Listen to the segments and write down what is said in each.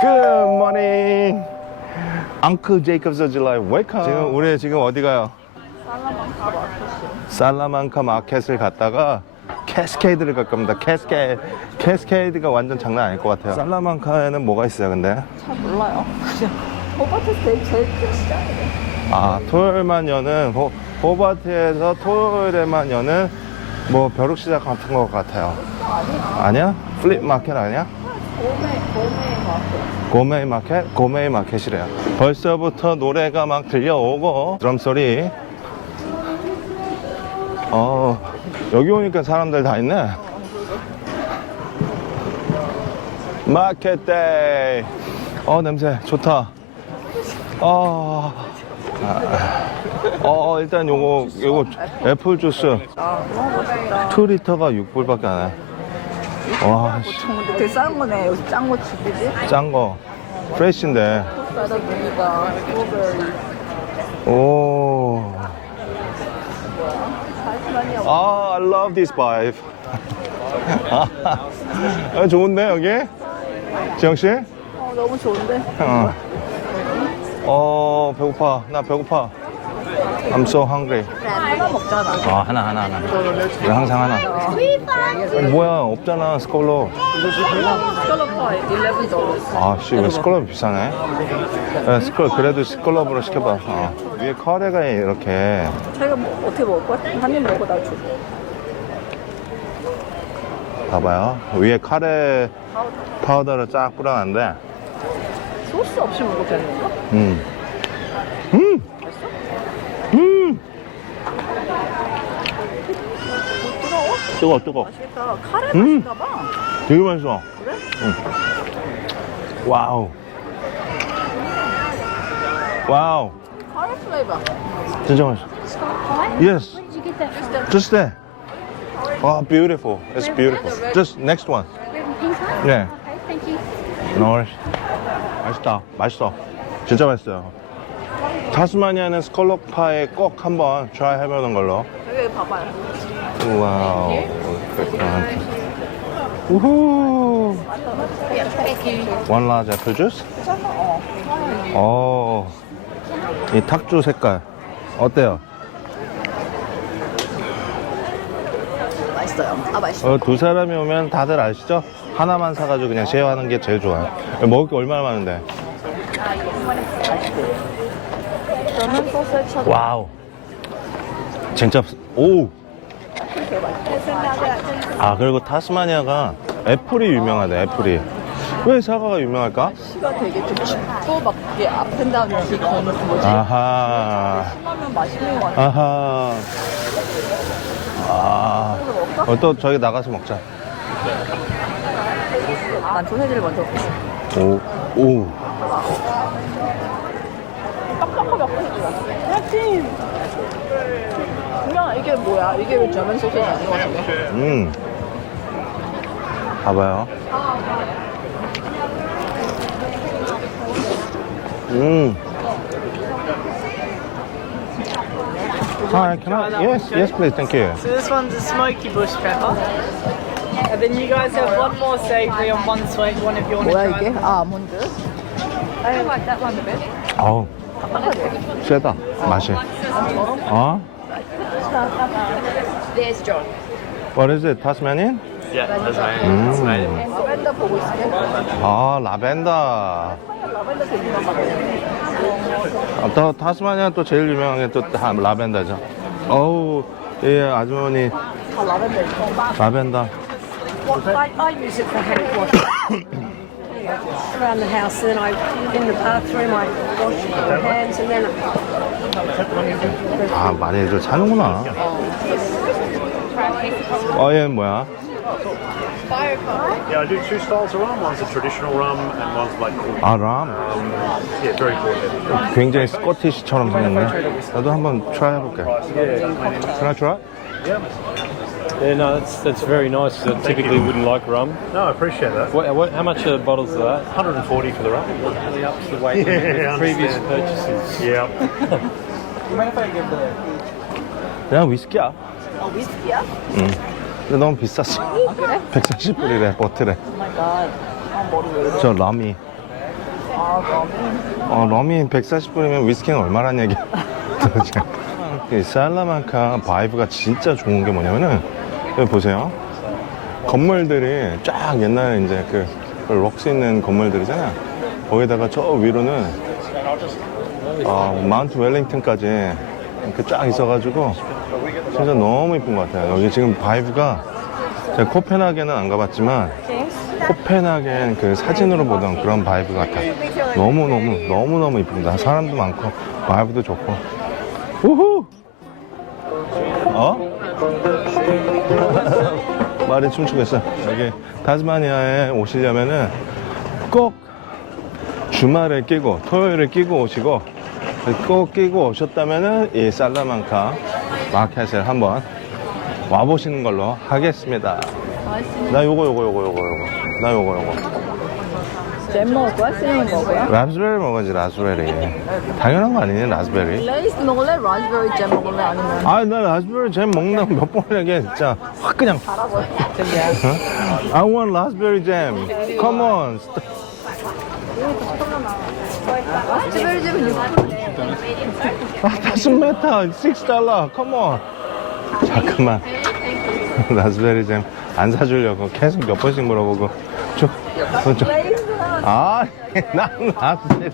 Good morning. Uncle Jacob's July. Welcome. 지금 우리 지금 어디 가요? 살라만카 마켓을 갔다가 캐스케이드를 갈 겁니다. 캐스케 캐스케이드가 완전 장난 아닐 것 같아요. 살라만카에는 뭐가 있어요, 근데? 잘 몰라요. 그냥 호바트에서 제일, 제일 큰 시장이래. 아, 토요일만 여는 호, 호바트에서 토요일에만 여는 뭐 벼룩시장 같은 것 같아요. 아니야. 아니야? 플립 마켓 아니야? 고메이 마켓? 고메이 마켓이래요. 벌써부터 노래가 막 들려오고 드럼 소리. 어 여기 오니까 사람들 다 있네. 마켓 데이. 어 냄새 좋다. 어. 아, 어 일단 요거 요거 애플 주스 아, 너무 멋있다. 2리터가 6불밖에 안 해. 와, 씨, 보통 근데 되게 싼 거네. 여기 짠거 주기지? 짠 거. 프레쉬인데. 싸다 보니까 스트로베리. 오. 아, I love this vibe. 아, 좋은데, 여기? 지영씨? 어, 너무 좋은데? 어. 어, 배고파. 나 배고파. I'm so hungry. 하나 먹잖아. 아, 하나, 하나, 하나. 왜 항상 하나? 아니, 뭐야, 없잖아, 스콜로. 11달러. 아, 씨, 왜 스콜럽 비싸네? 야, 스콜, 그래도 스콜럽으로 시켜봐. 어. 위에 카레가 이렇게. 자기가 뭐, 어떻게 먹을 거야? 한 입 먹고 나 줘. 봐봐요. 위에 카레 파우더를 쫙 뿌려놨는데, 소스 없이 먹어도 되는 건가? 음. 음! 음! 뜨거워? 뜨거. 맛있겠다. 카레 음. 맛인가 봐. 되게 맛있어. 그래? 와우. 와우. 카레 플레이버. 진짜 맛있어. Yes. Just there. Oh, beautiful. It's beautiful. Just next one. Yeah. No worries. 맛있다. 맛있어. 진짜 맛있어요. 타스마니아는 스컬럭파에 꼭 한번 트라이 해보는 걸로. 여기 봐봐요. 와우. 우후. One large apple juice? 괜찮아. 어. 어. 이 탁주 색깔. 어때요? 맛있어요. 아, 맛있어. 어, 두 사람이 오면 다들 아시죠? 하나만 사가지고 그냥 쉐어하는 게 제일 좋아요. 먹을 게 얼마나 많은데. 저는 소스 쳐 와우. 진짜, 오! 아, 그리고 타스마니아가 애플이 유명하대, 애플이. 왜 사과가 유명할까? 시가 되게 좀 춥고 막 이게 그 거는 뭐지? 아하. 하면 맛있는 거 같아. 아하. 아. 어, 또 저기 나가서 먹자. 난 소세지를 먼저 먹겠어. 오, 오. 빡빡하게 없어지더라. 그냥 이게 뭐야? 이게 왜 저면 소세지 아닌 것 같은데? 음. 봐봐요. 음. Hi, can I? Yes, yes, please, thank you. So this one's a smoky bush pepper. And then you guys have one more savoury and one sweet one if you want to 뭐야 try. 이게? 아 아몬드? I like that one a bit. 어우, 세다, 맛이. 어? There's John. What is it, Tasmanian? Yeah, that's right. 음. 라벤더 보고 있을게. 아, 라벤더. 라벤더 되게 유명하거든. 아, 또 타스마니아 또 제일 유명한 게또 라벤더죠. 어우, 예, 아주머니 다 라벤더 있어. 라벤더. I, I use it for hand washing around the house. Then I, in the bathroom, I wash my hands and then 아, 많이 좀 사는구나. 어, 얘는 뭐야? Yeah, I do two styles of rum. One's a traditional rum and one's like cool. 아, 람. Um, yeah, very cool. 굉장히 스코티시처럼 생겼네. 나도 한번 트라이 해볼게. Can I try? Yeah, no, that's that's very nice. I typically wouldn't like rum. No, I appreciate that. What, what, how much are bottles of that? 140 for the rum. Really up to the weight Yeah, I previous purchases. Yeah. 그냥 위스키야. 어 위스키야? 근데 너무 비쌌어. 아 그래? 140불이래, 보틀에. 오 마이 갓. 아? 저 람이. 어, 럼이 140불이면 위스키는 얼마란 얘기야? 살라만카 바이브가 진짜 좋은 게 뭐냐면은 여기 보세요. 건물들이 쫙 옛날에 이제 그 록스 있는 건물들이잖아. 거기다가 저 위로는 어, 마운트 웰링턴까지 이렇게 쫙 있어가지고 진짜 너무 이쁜 것 같아요. 여기 지금 바이브가 제가 코펜하겐은 안 가봤지만 코펜하겐 그 사진으로 보던 그런 바이브 같아. 너무 너무 너무 너무 이쁩니다. 사람도 많고 바이브도 좋고. 우후. 어? 말이 춤추고 있어. 여기 타스마니아에 오시려면은 꼭 주말에 끼고 토요일에 끼고 오시고 꼭 끼고 오셨다면은 이 살라만카 마켓을 한번 와보시는 걸로 하겠습니다. 나 요거 요거 요거 요거 요거 나 요거 요거 잼 먹을 거야? 시나몬 먹을 거야? 라즈베리 먹어야지 라즈베리 당연한 거 아니니 라즈베리 레이스 먹을래? 라즈베리 잼 먹을래? 아니면 아나 라즈베리 잼 먹는다고 몇번 얘기해 진짜 확 그냥 어? I want raspberry jam come on 라즈베리 잼은 6불 아, doesn't matter. Six dollar. Come on. 잠깐만. 라즈베리 잼 안 사주려고 계속 몇 번씩 물어보고. 저, 저, 저. 아, 난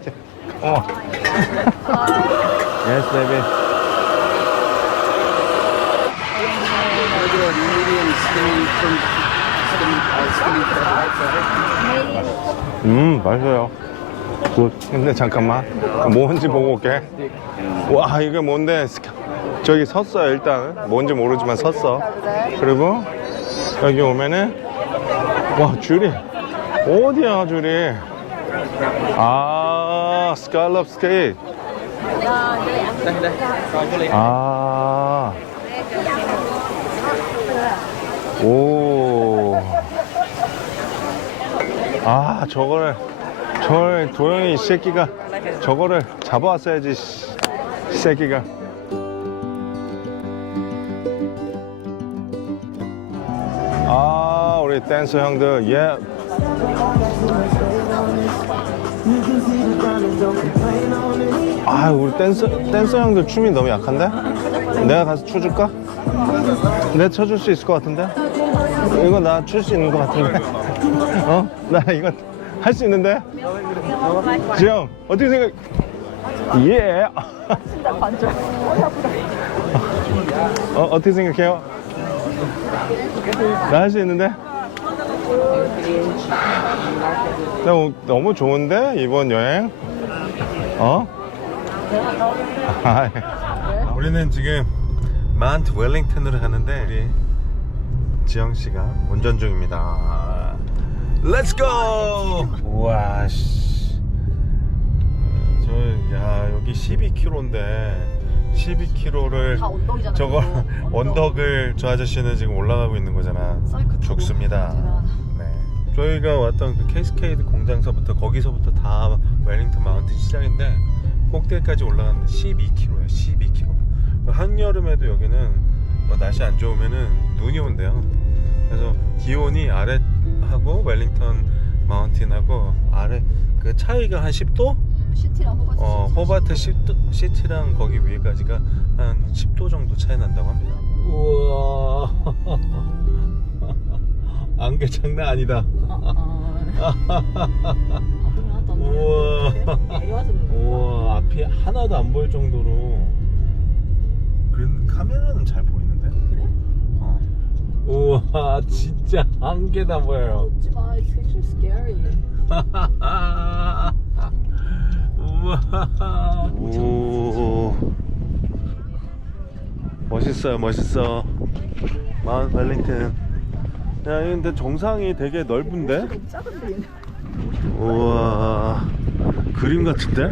잼. Come on. yes, baby. 음, 맛있어요. 굿. 근데 잠깐만. 뭔지 보고 올게. 와, 이게 뭔데? 저기 섰어요, 일단. 뭔지 모르지만 섰어. 그리고 여기 오면은, 와, 줄이. 어디야, 줄이? 아, 스칼럽 스케이트. 아. 오. 아, 저거를, 저걸 도영이 이 새끼가 저거를 잡아왔어야지, 씨. 이 새끼가. 아, 우리 댄서 형들, 예. 아, 우리 댄서, 댄서 형들 춤이 너무 약한데? 내가 가서 춰줄까? 내가 쳐줄 수 있을 것 같은데? 이거 나 출 수 있는 것 같은데? 어? 나 이거 할 수 있는데? 지영, 어떻게 생각? 예. 반전 어, 어떻게 생각해요? 나 할 수 있는데? 나 너무 좋은데? 이번 여행? 어? 아, 우리는 지금 마운트 웰링턴으로 가는데 우리 지영 씨가 운전 중입니다. Let's go! 우와, 씨. 저, 야, 여기 12km인데 12km를 다 언덕이잖아 저거. 언덕을 저 아저씨는 지금 올라가고 있는 거잖아. 죽습니다. 저희가 왔던 그 케이스케이드 공장서부터 거기서부터 다 웰링턴 마운틴 시작인데 꼭대기까지 올라갔는데 12km야. 12km. 한여름에도 여기는 뭐 날씨 안 좋으면은 눈이 온대요. 그래서 기온이 아래하고 웰링턴 마운틴하고 아래 그 차이가 한 10도? 음, 시티랑 호바트 어, 시티. 호바트 시도, 시티랑 거기 위에까지가 한 10도 정도 차이 난다고 합니다. 우와. 안개 장난 아니다. 우와. 우와, 앞이 하나도 안 보일 정도로. 그런 카메라는 잘 보이는데? 그래? 어. 우와, 진짜 안개다 보여요. 웃지 마 It's actually scary 우와. 오. 멋있어요, 멋있어. 마운 웰링턴. 야, 근데 정상이 되게 넓은데? 작은데 얘는 우와. 그림 같은데?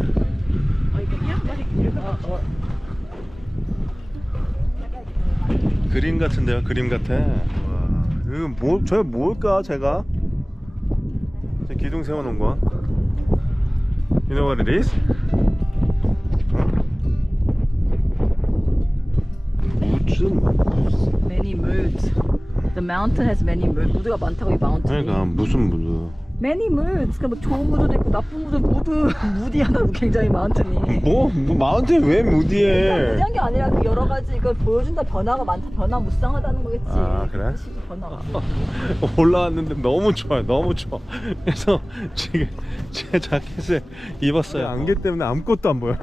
그림 같은데요, 그림 같아. 우와. 이거 뭐, 저 뭘까, 제가? 저 기둥 세워놓은 거. You know what it is? 무슨 Many moods The mountain has many moods 무드가 많다고 이 마운틴이 그러니까 무슨 무드 Many moods. 그러니까 뭐 좋은 무드도 있고 나쁜 무드, 무드 무디하다고 굉장히 마운틴이. 뭐, 뭐 마운틴 왜 무디해? 무디한 게 아니라 그 여러 가지 이걸 보여준다 변화가 많다 변화 무쌍하다는 거겠지. 아, 그래? 뜻이지, 변화가. 올라왔는데 너무 좋아요. 너무 좋아. 그래서 지금 제 자켓을 입었어요. 안개 때문에 아무것도 안 보여.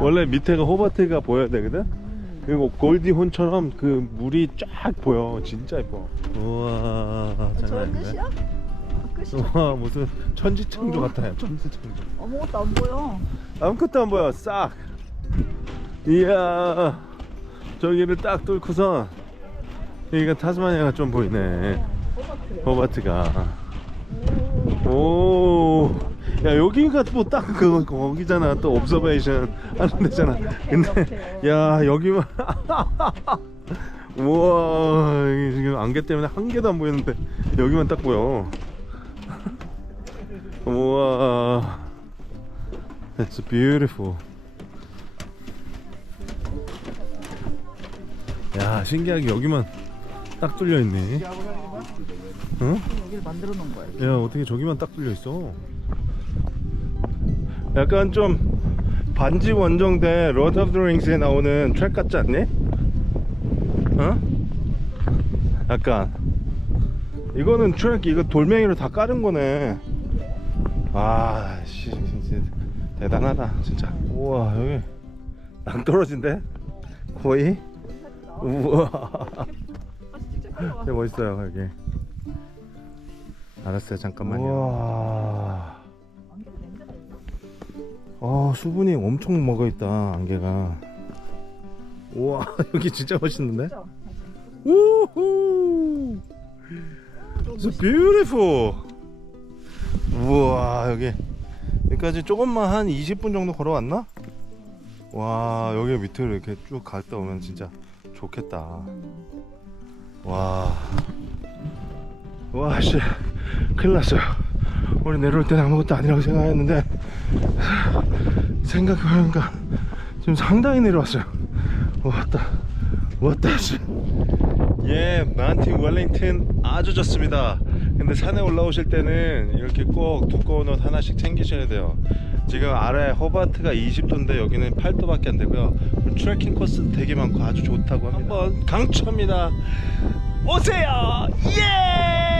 원래 밑에가 호바트가 보여야 되거든. 그리고 골디혼처럼 그 물이 쫙 보여. 진짜 예뻐. 우와, 저 장난 아닌데. 끝이야? 아, 끝이야? 우와, 무슨 천지창조 같아요. 천지창조. 아무것도 안 보여. 아무것도 안 보여. 싹. 이야, 저기를 딱 뚫고선 여기가 타스마니아가 좀 보이네. 호바트가. 오. 야 여기가 뭐딱그 거기잖아. 또 옵서베이션 하는 데잖아. 근데 야 여기만. 우와 이게 지금 안개 때문에 한 개도 안 보이는데 여기만 딱 보여. 우와. That's beautiful. 야 신기하게 여기만 딱 뚫려 있네. 응? 여기를 만들어 놓은 거야. 야 어떻게 저기만 딱 뚫려 있어? 약간 좀 반지 원정대 로드 오브 더 링스에 나오는 트랙 같지 않니? 어? 약간. 이거는 트랙 이거 돌멩이로 다 깔은 거네. 아 씨, 진짜 대단하다 진짜. 우와 여기 낭떠러진데 거의? 우와. 되게 멋있어요 여기. 알았어요 잠깐만요. 우와 아 수분이 엄청 먹어있다 안개가. 우와 여기 진짜 멋있는데? 우후! It's beautiful! 우와 여기 여기까지 조금만 한 20분 정도 걸어왔나? 와 여기 밑으로 이렇게 쭉 갔다 오면 진짜 좋겠다. 와. 와, 씨, 큰일 났어요. 우리 내려올 때는 아무것도 아니라고 생각했는데, 생각해보니까 지금 상당히 내려왔어요. 왔다, 왔다, 씨. 예, 마운틴 웰링턴 아주 좋습니다. 근데 산에 올라오실 때는 이렇게 꼭 두꺼운 옷 하나씩 챙기셔야 돼요. 지금 아래 호바트가 20도인데 여기는 8도밖에 안 되고요. 트레킹 코스 되게 많고 아주 좋다고 합니다. 한번 강추합니다. 오세요! 예!